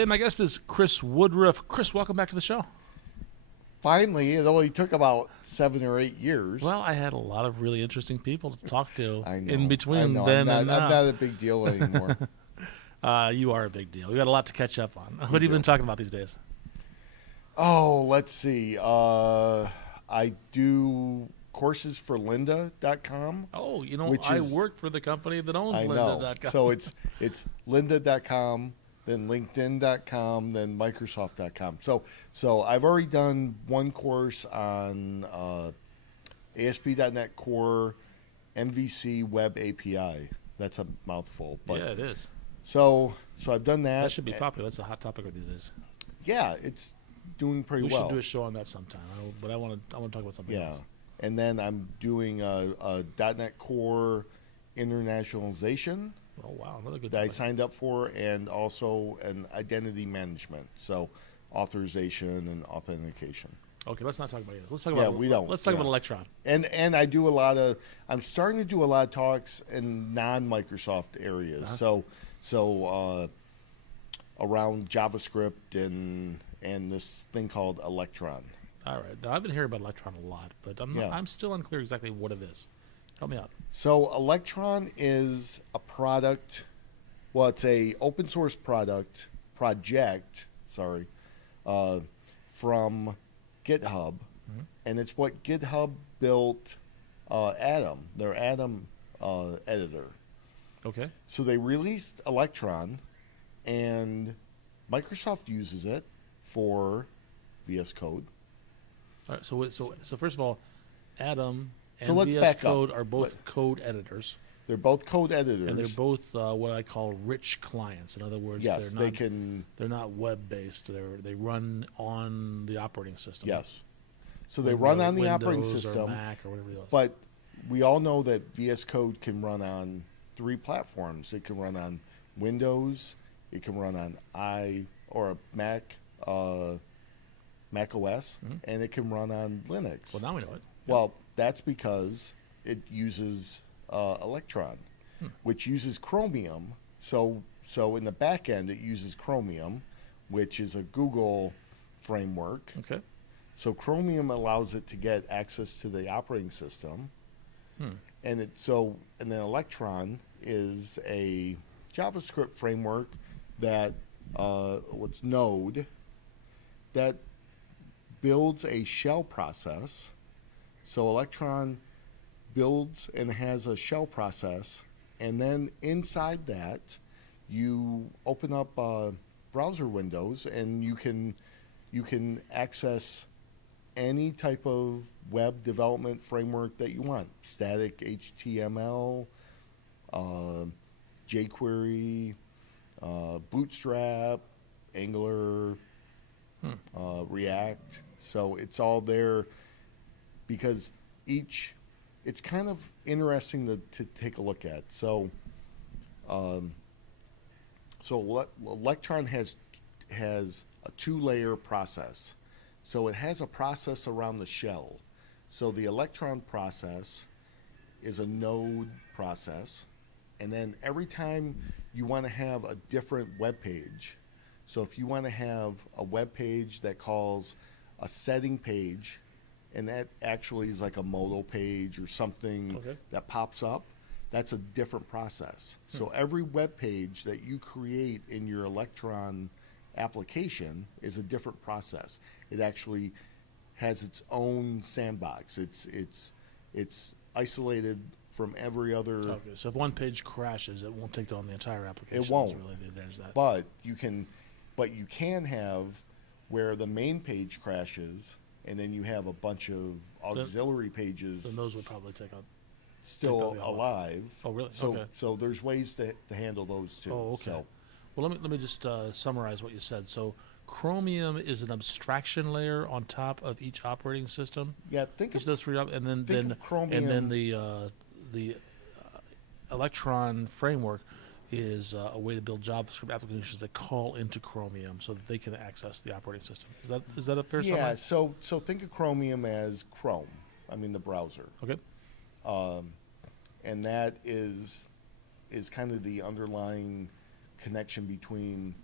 today my guest is Chris Woodruff. Chris, welcome back to the show. Finally, it only took about 7 or 8 years. Well, I had a lot of really interesting people to talk to I know, in between I know. then I'm and now. not a big deal anymore. You are a big deal. We got a lot to catch up on. What have you been talking about these days? Oh, let's see. I do courses for lynda.com. Oh, which I is- work for the company that owns I know. lynda.com. So it's lynda.com, then linkedin.com, then microsoft.com. So I've already done one course on ASP.NET Core MVC Web API. That's a mouthful, but yeah, it is. So I've done that. That should be popular. That's a hot topic these days. Yeah, it's doing pretty We well. should do a show on that sometime. But I want to talk about something else. And then I'm doing a .NET Core internationalization Oh wow, another good that I topic. signed up for, and also an identity management, so authorization and authentication. Okay, let's not talk about it. Let's talk Yeah, about we don't. Let's talk Yeah. about Electron. And I do a lot of. I'm starting to do a lot of talks in non-Microsoft areas. So around JavaScript and this thing called Electron. All right. Now, I've been hearing about Electron a lot, but I'm still unclear exactly what it is. Help me out. So Electron is a product. Well, it's a open source project. From GitHub, and it's what GitHub built. Atom, their Atom editor. Okay. So they released Electron, and Microsoft uses it for VS Code. All right. So first of all, Atom and So let's VS back up. Code are both code editors, They're both code editors. and they're both what I call rich clients. In other words, yes, they're not, they can. They're not web based. They run on the operating system. Yes. So they run on the operating Windows system, or Mac or whatever else. but we all know that VS Code can run on 3 platforms. It can run on Windows, it can run on Mac, Mac OS, and it can run on Linux. Well, now we know it. Well, that's because it uses Electron, which uses Chromium. So in the back end, it uses Chromium, which is a Google framework. Okay. So Chromium allows it to get access to the operating system, and then Electron is a JavaScript framework that what's Node that builds a shell process. So Electron builds and has a shell process, and then inside that, you open up browser windows, and you can access any type of web development framework that you want: static HTML, jQuery, Bootstrap, Angular, React. So it's all there because it's kind of interesting to take a look at. So Electron has a 2-layer process. So it has a process around the shell. So the Electron process is a node process, and then every time you want to have a different web page, so if you want to have a web page that calls a setting page, and that actually is like a modal page or something that pops up, that's a different process. So every web page that you create in your Electron application is a different process. It actually has its own sandbox. It's isolated from every other. Okay, so if one page crashes, it won't take down the entire application. It won't. There's that. But you can have where the main page crashes, and then you have a bunch of auxiliary pages. Then those would probably take out. Still take alive. Oh, really? So Okay. so there's ways to handle those too. Oh, okay. So, Well, let me just summarize what you said. So Chromium is an abstraction layer on top of each operating system. yeah, think of Those three up, and then think of Chromium. and then the Electron framework is a way to build JavaScript applications that call into Chromium so that they can access the operating system. Is that a fair summary? Yeah, so think of Chromium as Chrome. I mean the browser. Okay. And that is kind of the underlying connection between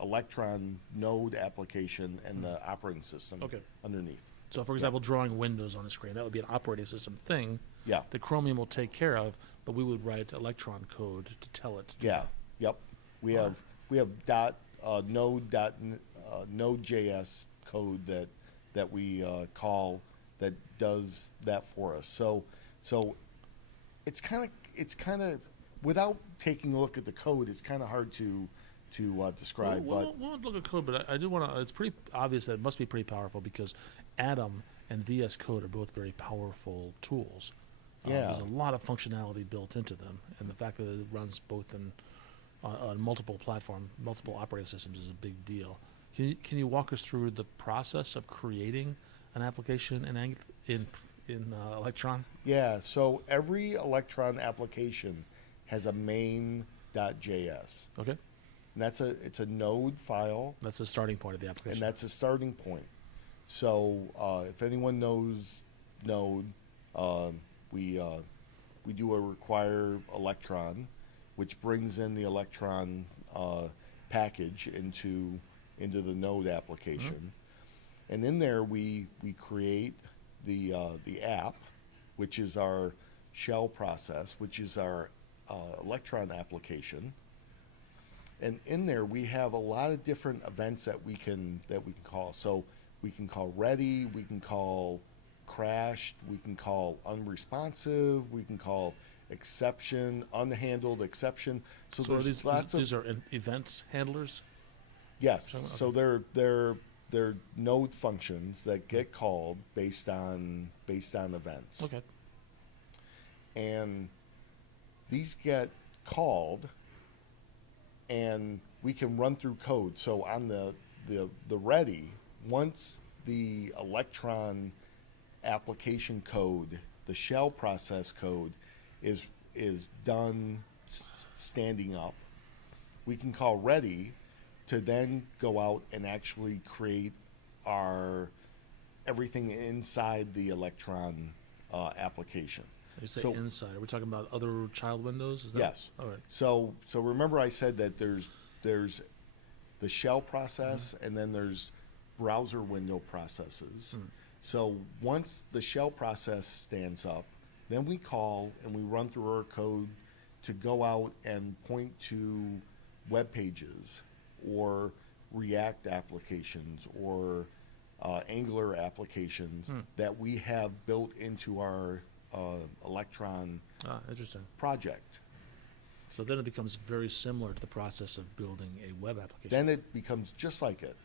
Electron node application and the operating system Okay. underneath. So, for example, drawing windows on a screen, that would be an operating system thing Yeah. that Chromium will take care of, but we would write Electron code to tell it to do Yeah. that. Yep. We Wow. have Node.js code that we call that does that for us. So it's kind of without taking a look at the code, it's kind of hard to describe. We'll look at code, but I do want to. It's pretty obvious that it must be pretty powerful because Atom and VS Code are both very powerful tools. Yeah. There's a lot of functionality built into them, and the fact that it runs both on multiple platform, multiple operating systems is a big deal. Can you walk us through the process of creating an application in Electron? Yeah, so every Electron application has a main.js. Okay, And it's a node file, that's the starting point of the application. and that's a starting point. So if anyone knows Node, we do a require Electron, which brings in the Electron package into the Node application, and in there we create the app, which is our shell process, which is our Electron application. And in there, we have a lot of different events that we can call. So we can call ready, we can call crashed, we can call unresponsive, we can call exception, unhandled exception. So So there's lots of these are events handlers. yes. Okay. So they're node functions that get called based on events. Okay. And these get called, and we can run through code. So on the ready, once the Electron application code, the shell process code, is done standing up, we can call ready to then go out and actually create everything inside the Electron application. You say So- inside. Are we talking about other child windows? Is that, Yes. All right. So remember I said that there's the shell process and then there's browser window processes. So once the shell process stands up, then we call and we run through our code to go out and point to web pages or React applications or Angular applications that we have built into our Electron Interesting. project. So then it becomes very similar to the process of building a web application. Then it becomes just like it.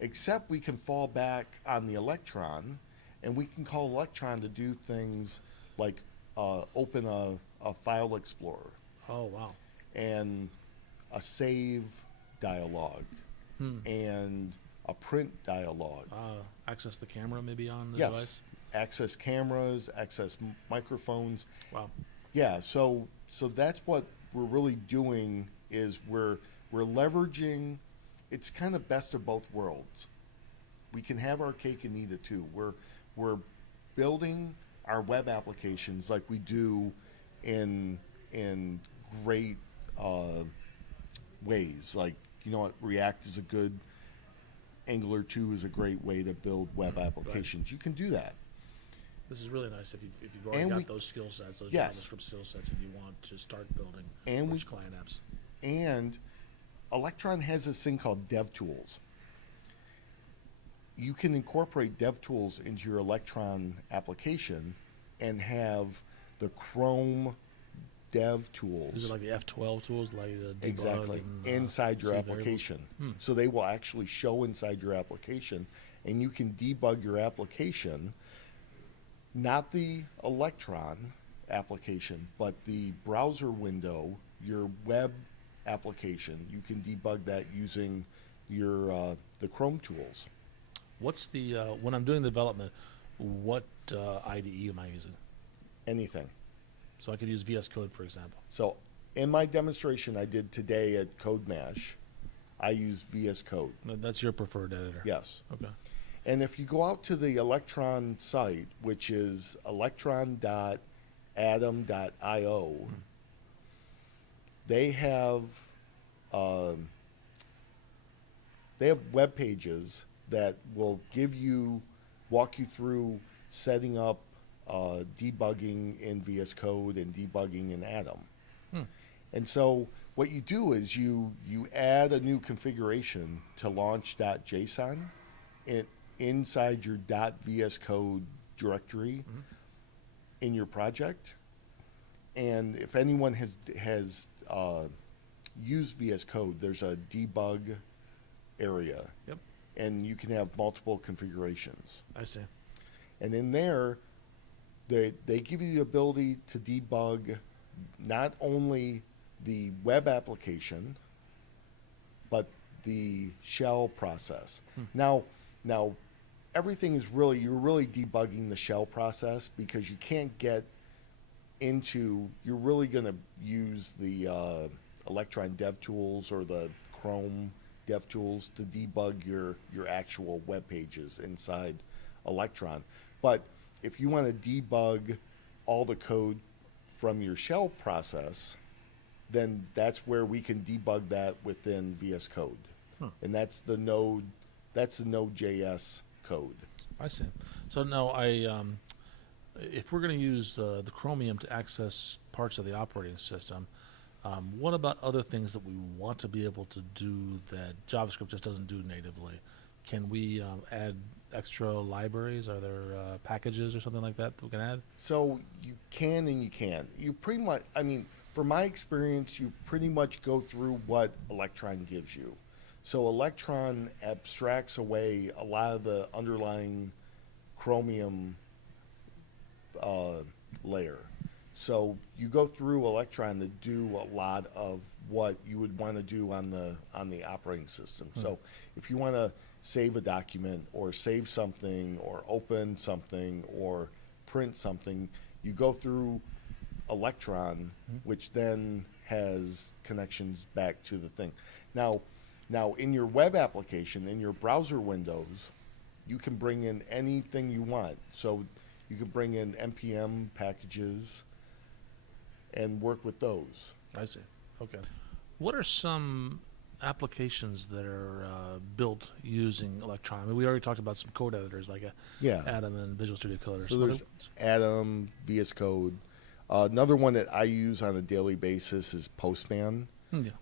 Except we can fall back on the Electron, and we can call Electron to do things like open a file explorer Oh, wow. and a save dialog and a print dialog. Access the camera maybe on the Yes. device? Access cameras, access microphones. Wow. Yeah, so that's what we're really doing is we're leveraging. It's kind of best of both worlds. We can have our cake and eat it too. We're building our web applications like we do in great ways. Like, you know what, React is a good, Angular 2 is a great way to build web applications. You can do that. This is really nice if you've already And got we- those skill sets, those Yes. JavaScript skill sets, and you want to start building And rich client apps. And Electron has this thing called DevTools. You can incorporate DevTools into your Electron application and have the Chrome DevTools These are like the F12 tools, like the debug exactly and, inside your see variables. application. So they will actually show inside your application, and you can debug your application, not the Electron application, but the browser window, your web application. You can debug that using your the Chrome tools. What's the when I'm doing the development? What IDE am I using? Anything. So I could use VS Code, for example. So in my demonstration I did today at CodeMash, I use VS Code. That's your preferred editor. Yes. Okay. And if you go out to the Electron site, which is electron.atom.io, they have um, they have web pages that will walk you through setting up debugging in VS Code and debugging in Atom. Hmm. And so what you do is you add a new configuration to launch.json inside your .vs Code directory in your project. And if anyone has used VS Code, there's a debug area. Yep. And you can have multiple configurations. I see. And in there, they give you the ability to debug not only the web application, but the shell process. Now, everything is you're really debugging the shell process, because you can't get into, you're really going to use the Electron dev tools or the Chrome dev tools to debug your actual web pages inside Electron. But if you want to debug all the code from your shell process, then that's where we can debug that within VS Code. And that's the Node.js code. I see. So now if we're going to use the Chromium to access parts of the operating system, what about other things that we want to be able to do that JavaScript just doesn't do natively? Can we add extra libraries? Are there packages or something like that we can add? So you can and you can't. You pretty much, from my experience, you pretty much go through what Electron gives you. So Electron abstracts away a lot of the underlying Chromium layer. So you go through Electron to do a lot of what you would want to do on the operating system. So if you want to save a document or save something or open something or print something, you go through Electron, which then has connections back to the thing. Now in your web application, in your browser windows, you can bring in anything you want. So you can bring in NPM packages and work with those. I see. Okay. What are some applications that are built using Electron? We already talked about some code editors like Atom and Visual Studio Code. So there's Atom, VS Code. Another one that I use on a daily basis is Postman,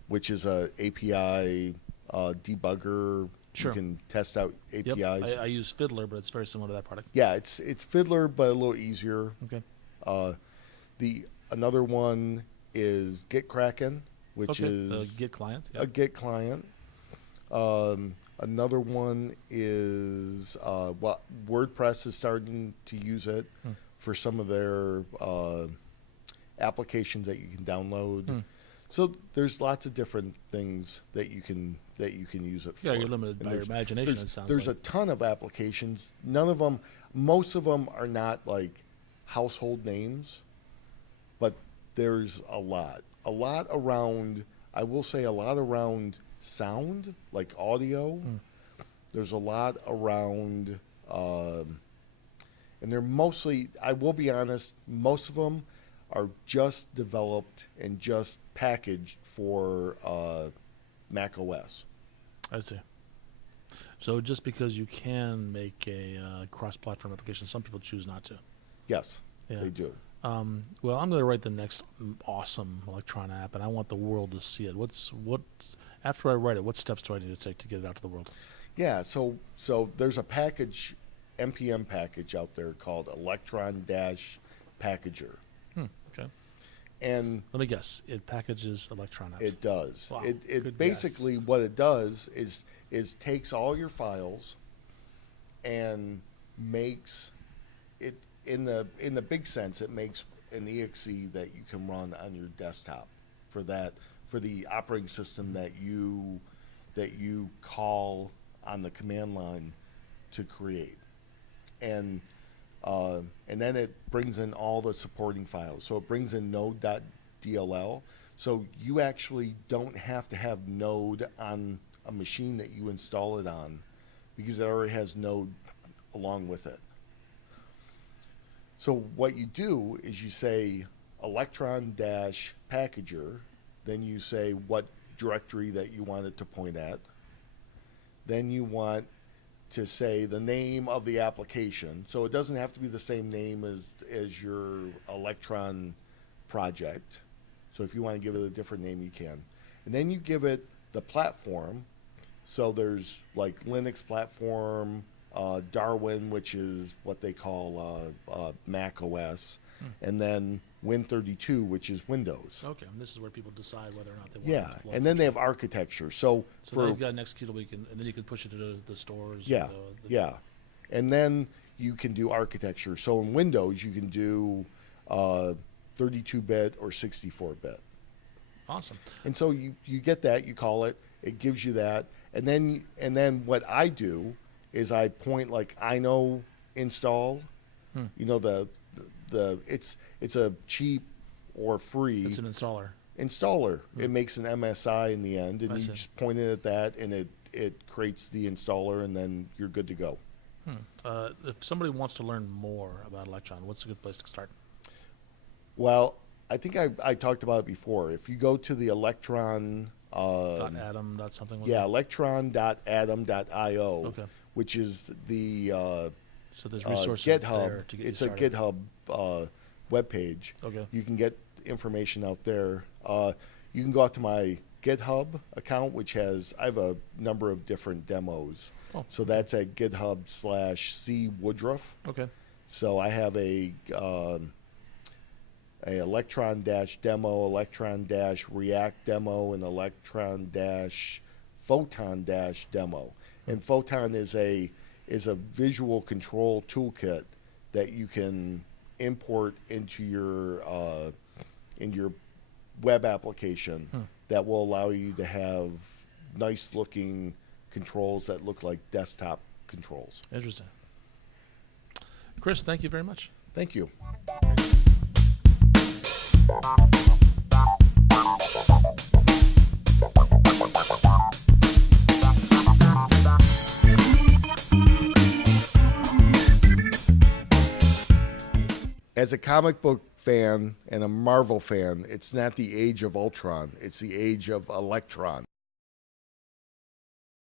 which is a API debugger. Sure. You can test out APIs. Yep. I use Fiddler, but it's very similar to that product. Yeah, it's Fiddler, but a little easier. Okay. Another one is GitKraken, which is the Git client. a Git client. Another one is WordPress is starting to use it for some of their applications that you can download. So there's lots of different things that you can use it for. Yeah, you're limited by your imagination. It sounds there's like. a ton of applications. Most of them are not like household names, but there's a lot around. I will say a lot around sound, like audio. There's a lot around, and they're mostly. I will be honest. Most of them are just developed and just packaged for Mac OS. I see. So just because you can make a cross-platform application, some people choose not to. Yes, they do. Well, I'm going to write the next awesome Electron app, and I want the world to see it. After I write it, what steps do I need to take to get it out to the world? Yeah, so there's a package, NPM package out there called Electron-Packager. Okay. And let me guess, it packages Electron apps. It does. Wow. It basically what it does is takes all your files and makes it in the big sense, it makes an exe that you can run on your desktop for the operating system that you call on the command line to create. And then it brings in all the supporting files. So it brings in node.dll. So you actually don't have to have Node on a machine that you install it on, because it already has Node along with it. So what you do is you say Electron-Packager, then you say what directory that you want it to point at. Then you want to say the name of the application. So it doesn't have to be the same name as your Electron project. So if you want to give it a different name, you can. And then you give it the platform. So there's like Linux platform, Darwin, which is what they call Mac OS, and then Win32, which is Windows. Okay, and this is where people decide whether or not they want Yeah, to and then they have architecture. So now you've got an executable, and then you can push it to the stores. yeah, yeah, and then you can do architecture. So in Windows, you can do 32-bit or 64-bit. Awesome. And so you get that, you call it, it gives you that, and then what I do is I point like I know install. You know it's a cheap or free. It's an installer. It makes an MSI in the end, and you just point it at that, and it creates the installer, and then you're good to go. If somebody wants to learn more about Electron, what's a good place to start? Well, I think I talked about it before. If you go to the Electron .atom. Something. Yeah, electron.atom.io, Okay. which is the So there's resources GitHub. there to get It's you a started. GitHub webpage. Okay. You can get information out there. You can go out to my GitHub account, which I have a number of different demos. Oh. So that's at GitHub/C Woodruff. Okay. So I have a Electron-demo, Electron-React demo, and Electron-Photon-demo. And Photon is a visual control toolkit that you can import into your web application that will allow you to have nice looking controls that look like desktop controls. Interesting. Chris, thank you very much. Thank you. As a comic book fan and a Marvel fan, it's not the age of Ultron, it's the age of Electron.